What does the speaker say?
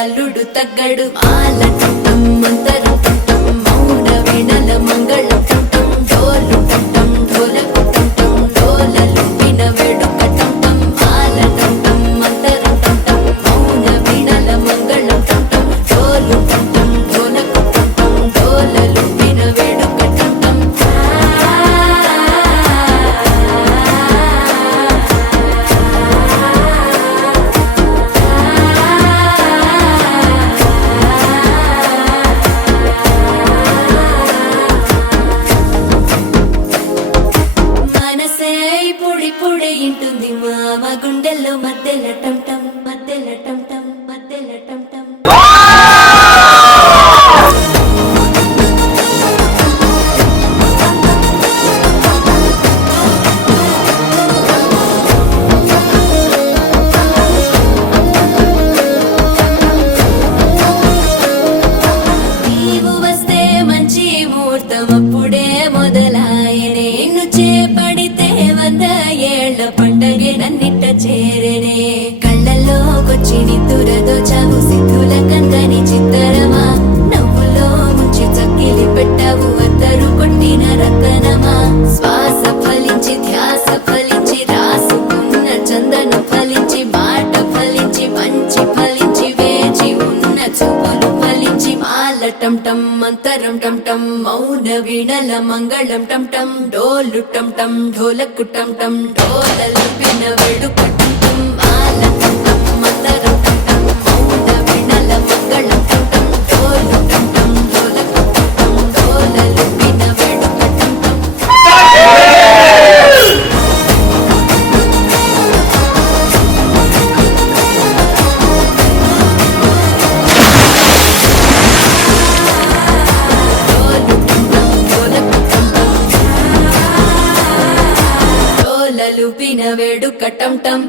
అల్లుడు తగ్గడు ఆలటం మంతరం టం మౌన వీణల మంగళం టం డోలు టం ఢోలకు టం డోలలు విన వేడుక టం ఆలటం మంతరం టం మౌన వీణల మంగళం టం డోలు టం ఢోలకు టం డోలలు విన వేడుక టం పొడి ఇంటుంది మామ గుండెల్లో మధ్యల టం టం మధ్యల టం టం మధ్యల టం టం నీవు వస్తే మంచి ముహూర్తం అప్పుడే మొదలాయనే నిన్ను చేపడితే 100 ఏళ్ల పండగే నన్నిట్ట చేరనే కళ్ళల్లోకొచ్చి నిద్దురదోచావు సిద్ధుల కందని చిత్తరమా నవ్వులో ముంచి చక్కిలి పెట్టావు అద్దరు కొట్టిన రతనమా శ్వాస ఫలించి ధ్యాస ఫలించి రాసుకున్న చందనం ఫలించి మాట ఫలించి మంచి ఫలించి వేచి ఉన్న చూపులు ఫలించి మాల టం టం మంతరం టం టం మౌన వీణల మంగళం టం టం డోలు టం టం ఢోలకు టం టం డోలలు విన వేడుక టం టం మాల టం టం మంతరం టం టం మౌన వీణల మంగళం టం టం డోలు టం టం ఢోలకు టం టం డోలలు విన వేడుక టం టం డోలలు విన వేడుక టం టం